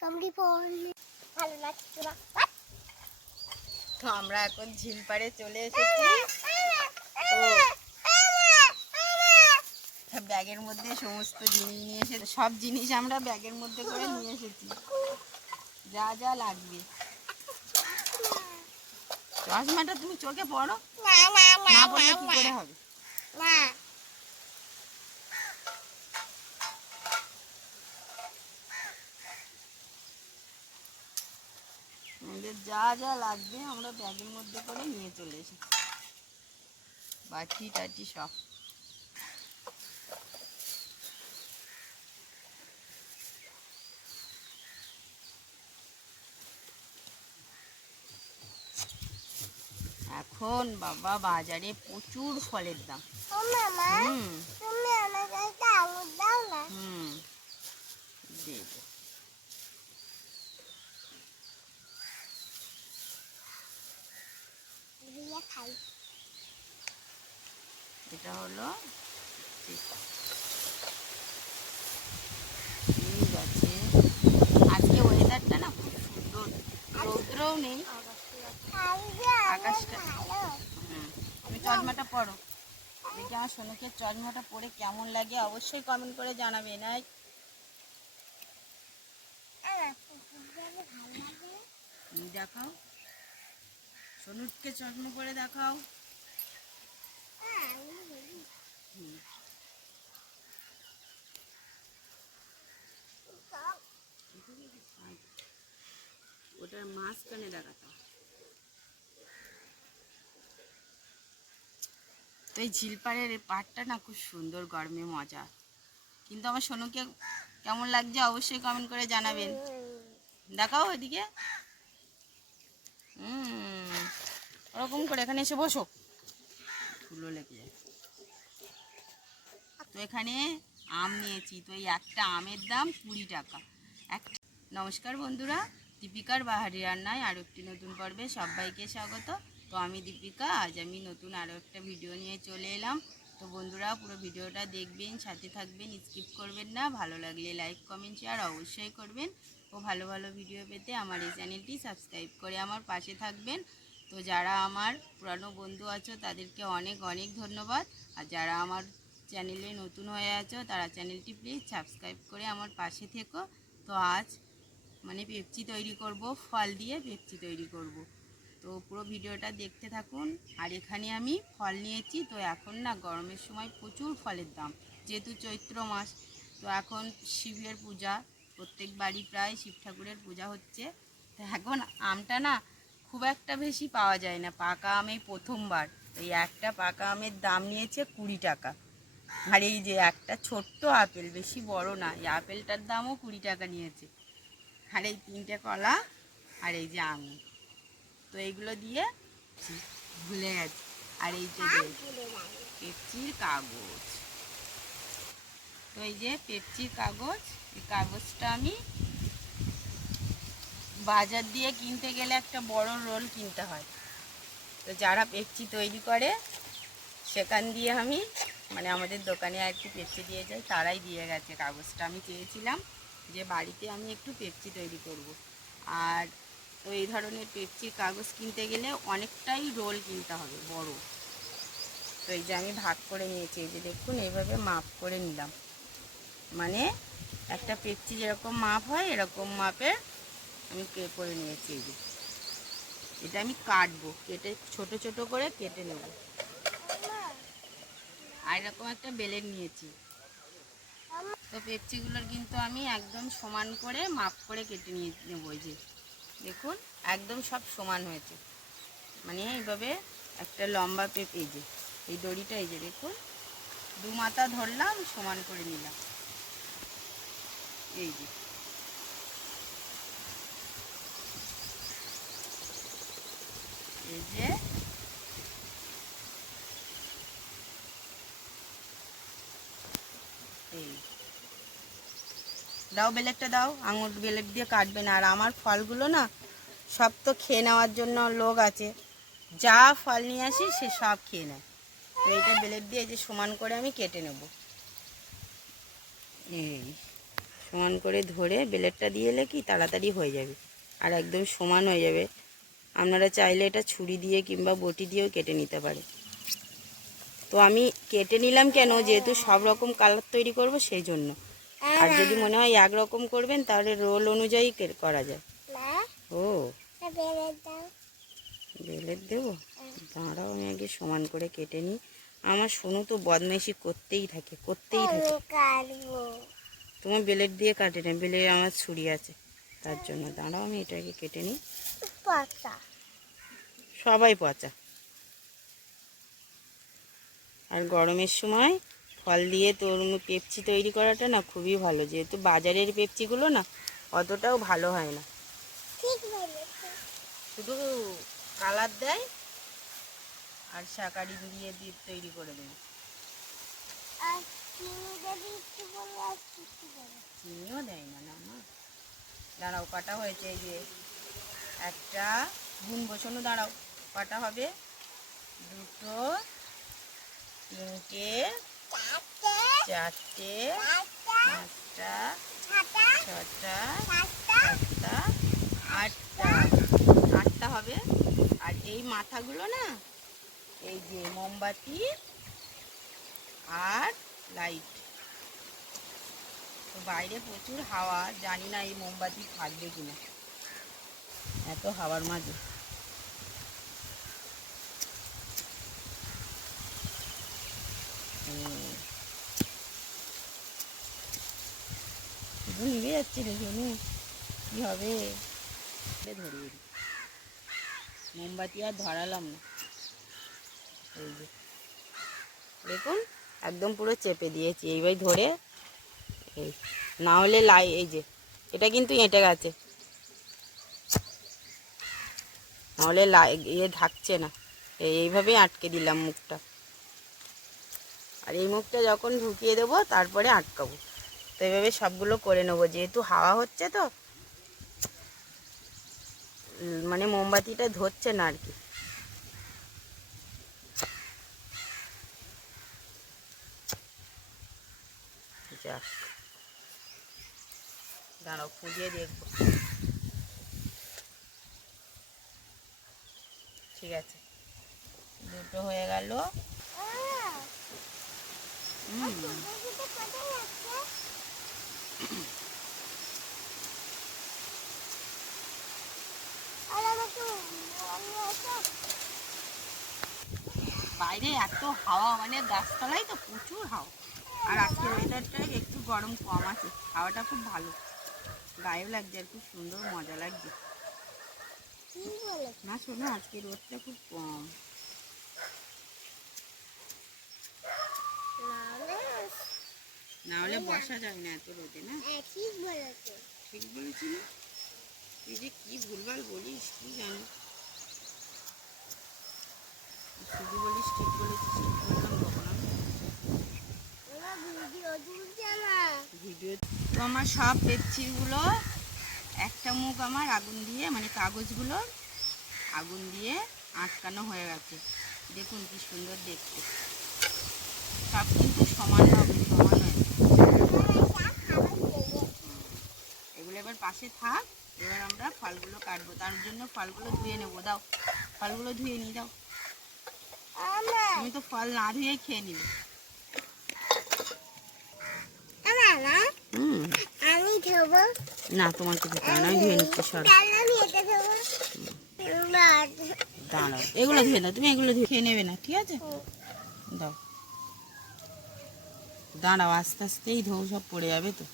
সমরি phone ভালো লাগছে না তো আমরা এখন ঝিলপাড়ে চলে এসেছি। ব্যাগের মধ্যে সমস্ত জিনিস নিয়ে এসে সব জিনিস আমরা ব্যাগের মধ্যে করে নিয়ে এসেছি। যা যা লাগবে। চশমাটা তুমি চোখে পড়ো। না পড়লে কি করে হবে? না আমাদের যা যা লাগবে আমরা ব্যাগের মধ্যে করে নিয়ে চলে এসেছি। বাটি টাটি সব। এখন বাবা বাজারে প্রচুর ফলের দাম। হুম। হুম। দেবো দিয়ে খাই। এটা হলো ঠিক আছে। আজকে ওয়েদারটা না খুব সুন্দর রৌদ্রও নেই। আকাশটা- তুমি চশমাটা পড়ো দেখি আমার সোনুকে চশমাটা পরে কেমন লাগে অবশ্যই কমেন্ট করে জানাবে না দেখাও। সোনুকে চশমা পরে দেখাও। ওটার মাঝখানে দেখাতো তো এই ঝিলপাড়ের পাড়টা না খুব সুন্দর গরমে মজা। কিন্তু আমার সোনুকে কেমন লাগছে অবশ্যই কমেন্ট করে জানাবেন। দেখাও ওইদিকে হুম। ওরকম করে এখানে এসে বসো। ধুলো লেগে যায় তো এখানে আম নিয়েছি তো এই একটা আমের দাম কুড়ি টাকা। এক নমস্কার বন্ধুরা দীপিকার বাহারি রান্নায় আরও একটি নতুন পর্বে সবাইকে স্বাগত। তো আমি দীপিকা আজ আমি নতুন আরও একটা ভিডিও নিয়ে চলে এলাম। তো বন্ধুরা পুরো ভিডিওটা দেখবেন সাথে থাকবেন স্কিপ করবেন না। ভালো লাগলে লাইক কমেন্ট শেয়ার অবশ্যই করবেন। ও ভালো ভালো ভিডিও পেতে আমার এই চ্যানেলটি সাবস্ক্রাইব করে আমার পাশে থাকবেন। তো যারা আমার পুরানো বন্ধু আছো, তাদেরকে অনেক অনেক ধন্যবাদ। আর যারা আমার চ্যানেলে নতুন হয়ে আছো, তারা চ্যানেলটি প্লিজ সাবস্ক্রাইব করে আমার পাশে থেকো। তো আজ মানে পেপচি তৈরি করব, ফল দিয়ে পেপচি তৈরি করব। তো পুরো ভিডিওটা দেখতে থাকুন। আর এখানে আমি ফল নিয়েছি। তো এখন না গরমের সময় প্রচুর ফলের দাম, যেহেতু চৈত্র মাস। তো এখন শিবের পূজা, প্রত্যেক বাড়ি প্রায় শিব ঠাকুরের পূজা হচ্ছে। তো এখন আমটা না খুব একটা বেশি পাওয়া যায় না। পাকা আম এই প্রথমবার। এই একটা পাকা আমের দাম নিয়েছে কুড়ি টাকা। আর এই যে একটা ছোট্ট আপেল বেশি বড় না এই আপেলটার দামও কুড়ি টাকা নিয়েছে। আর এই তিনটে কলা আর এই যে আঙুর তো এইগুলো দিয়ে ভুলে গেছে। আর এই যে। পেপচির কাগজ। তো এই যে পেপচির কাগজ এই কাগজটা আমি বাজার দিয়ে কিনতে গেলে একটা বড় রোল কিনতে হয়। তো যারা পেপচি তৈরি করে, সেখান দিয়ে আমি মানে আমাদের দোকানে আর কি পেপচি দিয়ে যায় তারাই দিয়ে গেছে কাগজটা। আমি চেয়েছিলাম যে বাড়িতে আমি একটু পেপচি তৈরি করব। আর তো এই ধরনের পেপচির কাগজ কিনতে গেলে অনেকটাই রোল কিনতে হবে, বড়। তো এই যে আমি ভাগ করে নিয়েছি, এই যে দেখুন, এইভাবে মাপ করে নিলাম। মানে একটা পেপচি যেরকম মাপ হয়, এরকম মাপের আমি কে করে নিয়েছি এই যে। এটা আমি কাটবো, কেটে ছোট ছোট করে কেটে নেব। আর এরকম একটা বেলেন নিয়েছি। তো পেপচিগুলোর কিন্তু আমি একদম সমান করে মাপ করে কেটে নিয়ে নেব এই যে। দেখুন, একদম সব সমান হয়েছে। মানে এইভাবে একটা লম্বা পেপ যে, এই দড়িটা এই যে দেখুন, দু মাথা ধরলাম, সমান করে নিলাম। এই যে। যে দাও বেলেটটা দাও, আঙুর বেলেট দিয়ে কাটবে না। আর আমার ফলগুলো না সব তো খেয়ে নেওয়ার জন্য লোক আছে। যা ফল নিয়ে আসি, সে সব খেয়ে নেয়। তো এইটা বেলেট দিয়ে যে সমান করে আমি কেটে নেব। এই, সমান করে ধরে বেলেটটা দিয়ে এলে কি তাড়াতাড়ি হয়ে যাবে। আর একদম সমান হয়ে যাবে। আপনারা চাইলে এটা ছুরি দিয়ে কিংবা বটি দিয়েও কেটে নিতে পারে। তো আমি কেটে নিলাম কেন? যেহেতু সব রকম কালার তৈরি করব সেই জন্য আর যদি মনে হয় একরকম করবেন তাহলে রোল অনুযায়ী করা যায়। ও। বেলের দেবো? দাঁড়াও আমি আগে সমান করে কেটে নিই। আমার সোনু তো বদমাইশি করতেই থাকে করতেই থাকে। তোমার বেলেট দিয়ে কাটে না বেলের আমার ছুরি আছে তার জন্য। দাঁড়াও আমি এটাকে কেটে নিই। সবাই পচা। আর গরমের সময় ফল দিয়ে তরমু পেপচি তৈরি করাটা না খুবই ভালো যেহেতু বাজারের পেপচিগুলো না অতটাও ভালো হয় না। শুধু কালার দেয় আর শাকারি দিয়ে দিয়ে তৈরি করে দেয়। চিনিও দেয় না না দাঁড়াও কাটা হয়েছে এই যে। একটা গুণ বসানো দাঁড়াও কাটা হবে? দুটো তিনটে চারটে পাঁচটা ছটা সাতটা সাতটা আটটা। আটটা হবে? আর এই মাথাগুলো না এই যে মোমবাতি আর লাইট। তো বাইরে প্রচুর হাওয়া জানি না এই মোমবাতি থাকবে কিনা। এত হাওয়ার মাঝে। শুধু যাচ্ছে সোনু কি হবে? ধরিয়ে। মোমবাতি আর ধরালাম না। এই যে। দেখুন, একদম পুরো চেপে দিয়েছি। এইবার ধরে এই, না হলে লাই এই যে, এটা কিন্তু এঁটে গেছে। নাহলে ইয়ে থাকছে না। এই এইভাবেই আটকে দিলাম মুখটা। আর এই মুখটা যখন ঢুকিয়ে দেবো, তারপরে আটকাবো। তো এইভাবে সবগুলো করে নেব। যেহেতু হাওয়া হচ্ছে তো মানে মোমবাতিটা ধরছে না আর কি। দাঁড়াও খুঁজিয়ে দেখব। আছে। দুটো হয়ে গেল। বাইরে এত হাওয়া মানে গাছতলায় তো প্রচুর হাওয়া। আর আজকে ওয়েদারটা একটু গরম কম আছে, হাওয়াটা খুব ভালো। গায়েও লাগছে আর খুব সুন্দর, মজা লাগছে। না শোনো আজকে রোদটা খুব কম। না হলে বসা যায় না এত রোদে না? হ্যাঁ, ঠিক বলেছে। ঠিক বলেছি না? তুই যে কি ভুলভাল বলিস কি জানি। শুধু বলিস ঠিক বলেছিস ঠিক বললাম ভিডিও তো আমার সব পেপচিগুলো একটা মুখ আমার আগুন দিয়ে মানে কাগজগুলো আগুন দিয়ে আটকানো হয়ে গেছে। দেখুন কি সুন্দর দেখতে। সব কিন্তু সমান হবে সমান হয়ে এগুলো এবার পাশে থাক এবার আমরা ফলগুলো কাটবো। তার জন্য ফলগুলো ধুয়ে নেব। দাও ফলগুলো ধুয়ে নিয়ে দাও। তুমি তো ফল না ধুয়ে খেয়ে নিলে। আমার না হুম। আমি ধোবো না আমি ধুয়ে নিচ্ছি সর। দাঁড়াও এগুলো ধুয়ে দাও তুমি এগুলো ধুয়ে খেয়ে নেবে না ঠিক আছে? দাও। দাঁড়াও আস্তে আস্তেই ধোও সব পড়ে যাবে তো।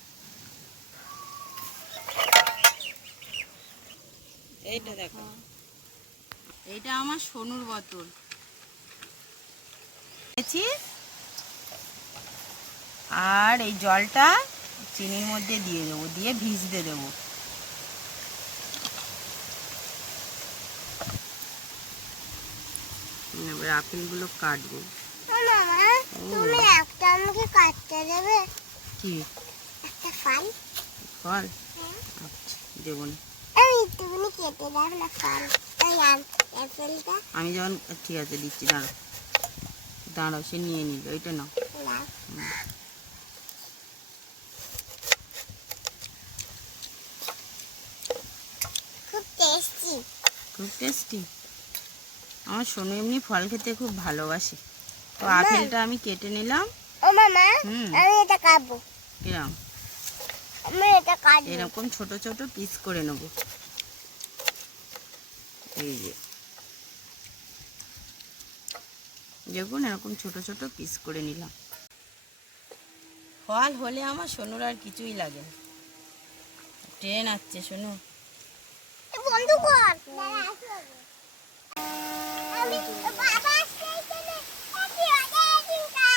এইটা দেখো। এইটা আমার সোনুর বোতল। আর এই জলটা চিনির মধ্যে দিয়ে দেবো দিয়ে ভিজতে দেবো। এবার আপেলগুলো কাটবো। তুমি একটা আমাকে কাটতে দেবে? কি? একটা ফাল? ফল? আচ্ছা দেবো না। আমি একটুখানি কেটে দাও না ফাল। আমি যখন ঠিক আছে দিচ্ছি দাঁড়াও। দাঁড়াও সে নিয়ে নিল ওইটা নাও না খুব টেস্টি আমার সোনু এমনি ফল খেতে খুব ভালোবাসে। তো আপেলটা আমি কেটে নিলাম। ও মামা আমি এটা খাব এরকম আমি এটা খাব এরকম ছোট ছোট পিস করে নেব। এই যে। দেখুন এরকম ছোট ছোট পিস করে নিলাম। ফল হলে আমার সোনুর আর কিছুই লাগে ট্রেন আসছে শোনো বন্ধু কর Thank বাবা আসছে এখানে কি বাজে চিন্তা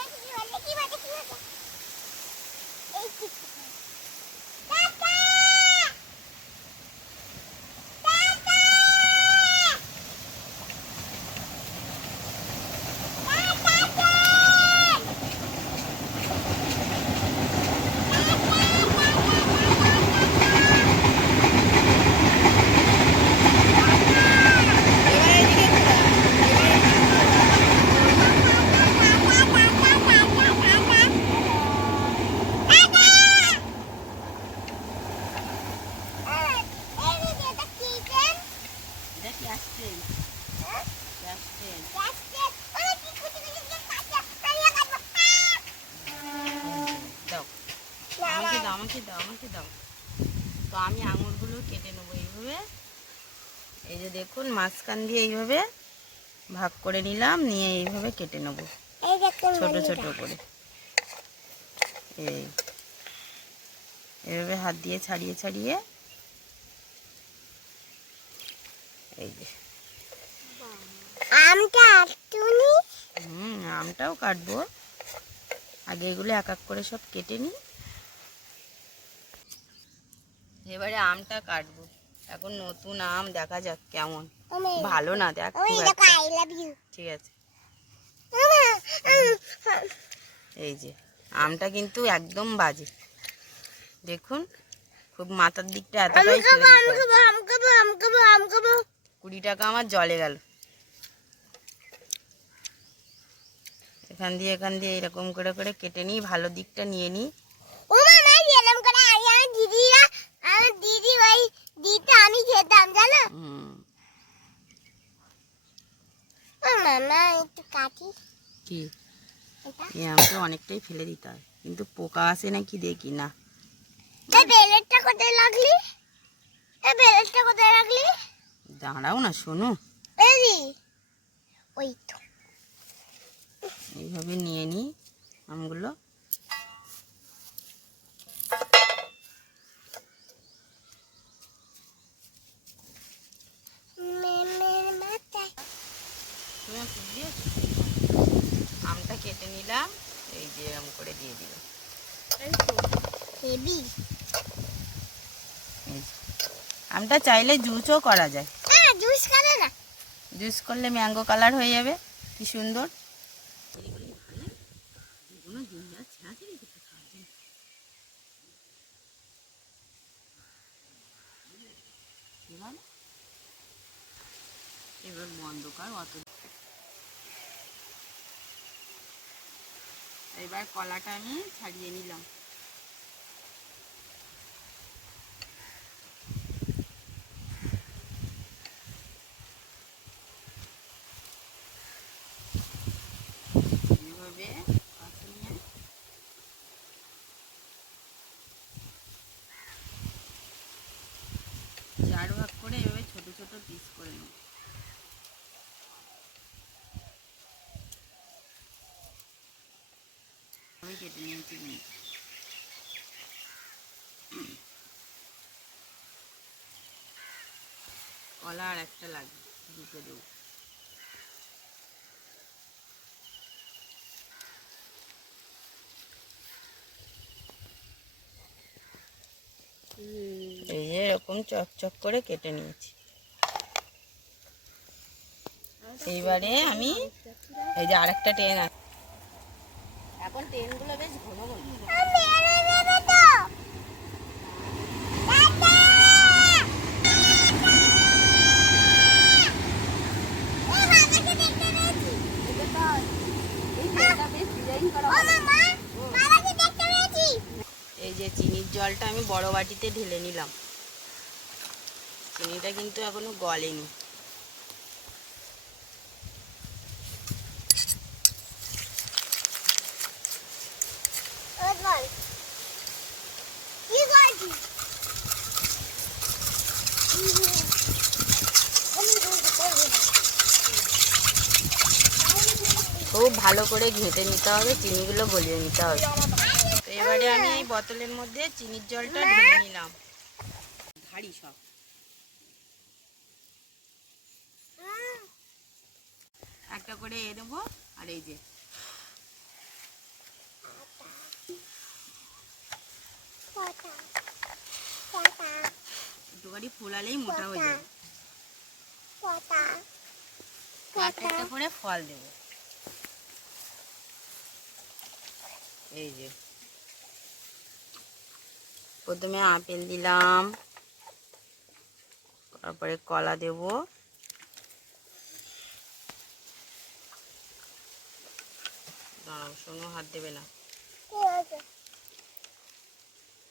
এই কি বাজে কি বাজে কি বাজে এই কি টাটা টাটা দেখি আসছে আসছে দাও আমাকে দাও আমাকে দাও আমাকে দাও তো আমি আঙুরগুলো কেটে নেব এইভাবে এই যে দেখুন মাঝখান দিয়ে এইভাবে ভাগ করে নিলাম নিয়ে এইভাবে কেটে নেব। ছোট ছোট করে। এই। এভাবে হাত দিয়ে ছাড়িয়ে ছাড়িয়ে। এই যে। আমটা হুম আমটাও কাটবো। আগে এগুলো এক এক করে সব কেটে নিই। এবারে আমটা কাটবো। এখন নতুন আম দেখা যাক কেমন। ভালো না দেখ ঠিক আছে। এই যে আমটা কিন্তু একদম বাজে। দেখুন খুব মাথার দিকটা এতটাই খাব কুড়ি টাকা আমার জলে গেল। এখান দিয়ে এখান দিয়ে এরকম করে করে কেটে নিই ভালো দিকটা নিয়ে নিই। দিদি আমি খেতাম জানো হুম, ও মামা একটু কাটি। কি? এ আমাকে অনেকটাই ফেলে দিতে হয় কিন্তু পোকা আসে নাকি দেখি না। বেলেটটা কোথায় লাগলি এই বেলেটটা কোথায় লাগলি দাঁড়াও না শোনো। ওই তো। এইভাবে নিয়ে নিই আমগুলো মেমের মাথায় তুমি একটু দিয়েছ? আমটা কেটে নিলাম এই যে এরকম করে দিয়ে দিলাম যে। আমটা চাইলে জুসও করা যায়। হ্যাঁ জুস না। জুস করলে ম্যাঙ্গো কালার হয়ে যাবে কি সুন্দর। এবার বন্ধ কর অত এবার কলাটা আমি ছাড়িয়ে নিলাম এইভাবে পাশে নিয়ে চার ভাগ করে এভাবে ছোট ছোট পিস করে নেব আমি কেটে নিয়েছি। কলা আর একটা লাগবে দুটো দেবো এই যে এরকম চকচক করে কেটে নিয়েছি। এইবারে আমি এই যে আরেকটা ট্রেন আছে। ট্রেনগুলো বেশ ঘন ঘন। এই যে চিনির জলটা আমি বড় বাটিতে ঢেলে নিলাম। চিনিটা কিন্তু এখনও গলেনি ওই বল কি করছিস আমি বলতে পারব না। খুব ভালো করে ঘেঁটে নিতে হবে চিনিগুলো গলিয়ে নিতে হবে। তো এবারে আমি এই বোতলের মধ্যে চিনির জলটা ঢেলে নিলাম। ভারী সব। একটা করে এ দেবো আর এই যে। একটুখানি ফোলালেই মোটা হয়ে যাবে। একটা করে ফল দেবো। এই যে। প্রথমে আপেল দিলাম তারপরে কলা দেব। দাঁড়াও শোনো হাত দেবে না।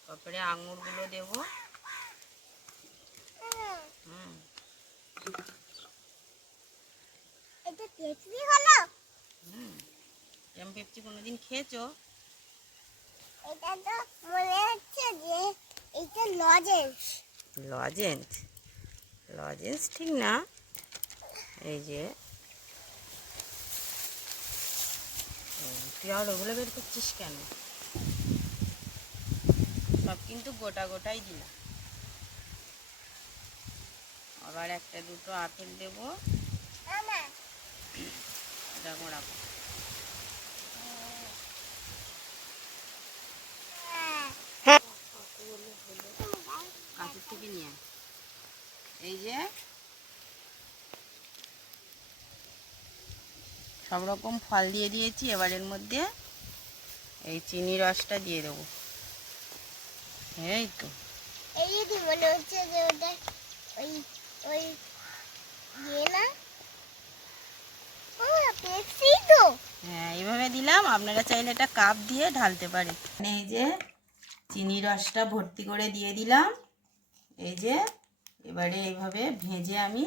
তারপরে আঙুরগুলো দেবো হুম, হুম এটা পেপসি হলো? হুম এরম পেপসি কোনোদিন খেয়েছো? এটা তো মনে হচ্ছে যে এটা লজেন্স লজেন্স লজেন্স ঠিক না? এই যে। তুই আর ওগুলো বের করছিস কেন? সব কিন্তু গোটা গোটাই দিলাম। আবার একটা দুটো আপেল দেবো। রাখো হ্যাঁ কাঁচের থেকে নিয়ে। এই যে, সব রকম ফল দিয়ে দিয়েছি, এবার এর মধ্যে এই চিনি রসটা দিয়ে দেবো। এই তো। এই মনে হচ্ছে যে ওটা ওই ওই ইয়ে না? হ্যাঁ এইভাবে দিলাম। আপনারা চাইলে এটা কাপ দিয়ে ঢালতে পারেন। এই যে চিনি রসটা ভর্তি করে দিয়ে দিলাম। এই যে এবারে এইভাবে ভেজে আমি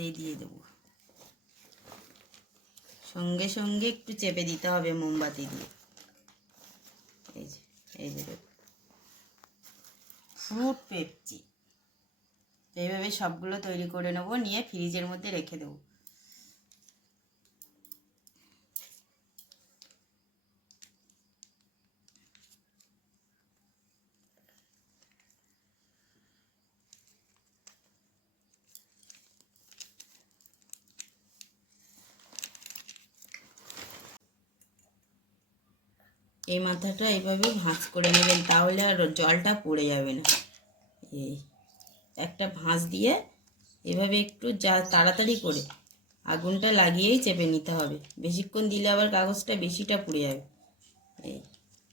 এই দিয়ে দেবো। সঙ্গে সঙ্গে একটু চেপে দিতে হবে মোমবাতি দিয়ে। এই যে এই যে ফ্রুট পেপচি এইভাবে সবগুলো তৈরি করে নেব, নিয়ে ফ্রিজের মধ্যে রেখে দেবো। এই মাথাটা এইভাবে ভাঁজ করে নেবেন, তাহলে আর জলটা পড়ে যাবে না। এই একটা ভাঁজ দিয়ে এভাবে একটু যা তাড়াতাড়ি করে আগুনটা লাগিয়েই চেপে নিতে হবে। বেশিক্ষণ দিলে আবার কাগজটা বেশিটা পুড়ে যাবে। এই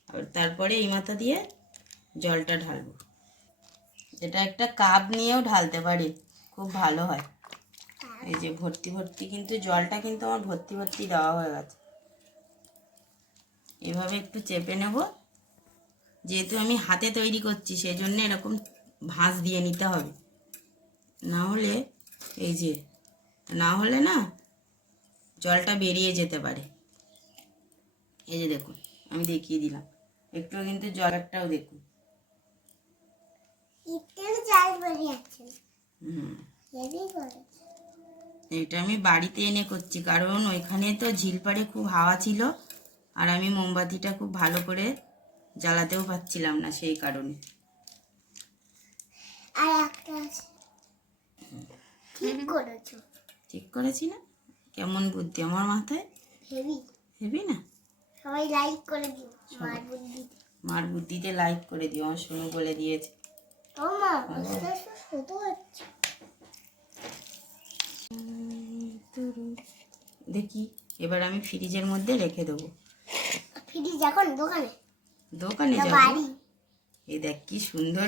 আর তারপরে এই মাথা দিয়ে জলটা ঢালবো। এটা একটা কাপ নিয়েও ঢালতে পারি, খুব ভালো হয়। এই যে ভর্তি ভর্তি কিন্তু জলটা কিন্তু আমার ভর্তি ভর্তি দেওয়া হয়ে গেছে। এভাবে একটু চেপে নেব। যেহেতু আমি হাতে তৈরি করছি সেই জন্য এরকম ভাঁজ দিয়ে নিতে হবে। না হলে এই যে না হলে না জলটা বেরিয়ে যেতে পারে। এই যে দেখুন আমি দেখিয়ে দিলাম। একটু কিন্তু জল একটাও দেখুন এটা আমি বাড়িতে এনে করছি কারণ ওইখানে তো ঝিলপাড়ে খুব হাওয়া ছিল। আর আমি মোমবাতিটা খুব ভালো করে জ্বালাতেও পারছিলাম না সেই কারণে। আর একটা ঠিক করেছ। ঠিক করেছি না? কেমন বুদ্ধি? আমার মাথায়? হেভি। হেবি না? সবাই লাইক করে দিও মার বুদ্ধি মার বুদ্ধিতে লাইক করে দিও আমার শুনু বলে দিয়েছে। ও মা আস্তে আস্তে হচ্ছে। দেখি এবার আমি ফ্রিজের মধ্যে রেখে দেবো। দোকানে। দোকানে দেখ কি সুন্দর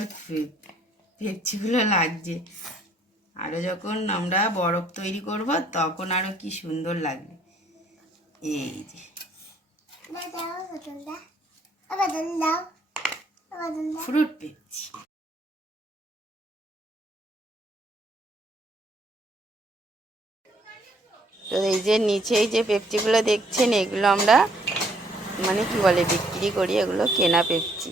পেপসিগুলো লাগছে। আরও যখন আমরা বরফ তৈরি করব তখন আরও কি সুন্দর লাগবে। এই যে। Fruit Pepsi. তো এই যে নিচে এই যে পেপসিগুলো দেখছেন এগুলো আমরা মানে কি বলে বিক্রি করি এগুলো কেনা পেপচি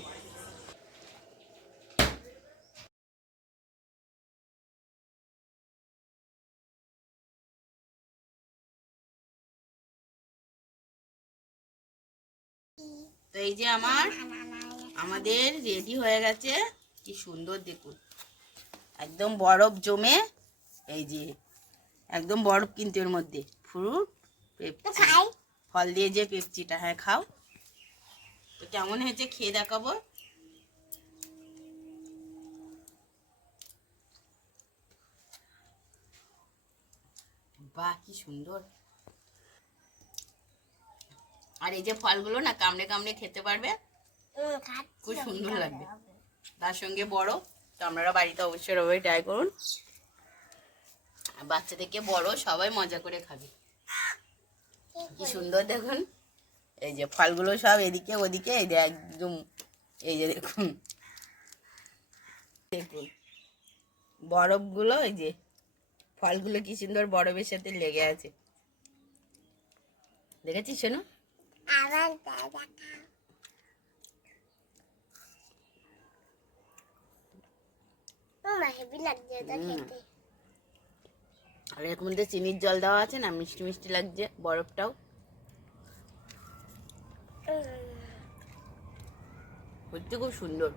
তো এই যে আমার আমাদের রেডি হয়ে গেছে। কি সুন্দর দেখুন। একদম বরফ জমে এই যে একদম বরফ কিন্তু এর মধ্যে। ফ্রুট পেপচি ফল দিয়ে যে পেপচিটা হ্যাঁ খাও। তো কেমন হয়েছে খেয়ে দেখাবো? বাহ কি সুন্দর। আর এই যে ফলগুলো না কামড়ে কামড়ে খেতে পারবে? খুব সুন্দর লাগবে। তার সঙ্গে বড় তো আপনারা বাড়িতে অবশ্যই রবে ট্রাই করুন। বাচ্চা থেকে বড় সবাই মজা করে খাবে। কি সুন্দর দেখুন। এই যে ফলগুলো সব এদিকে ওদিকে এই যে একদম এই যে দেখুন। দেখুন বরফগুলো এই যে ফলগুলো কি সুন্দর বরফের সাথে লেগে আছে। দেখেছিস শোনো আর এর মধ্যে চিনির জল দেওয়া আছে না মিষ্টি মিষ্টি লাগছে বরফটাও। সত্যি খুব সুন্দর।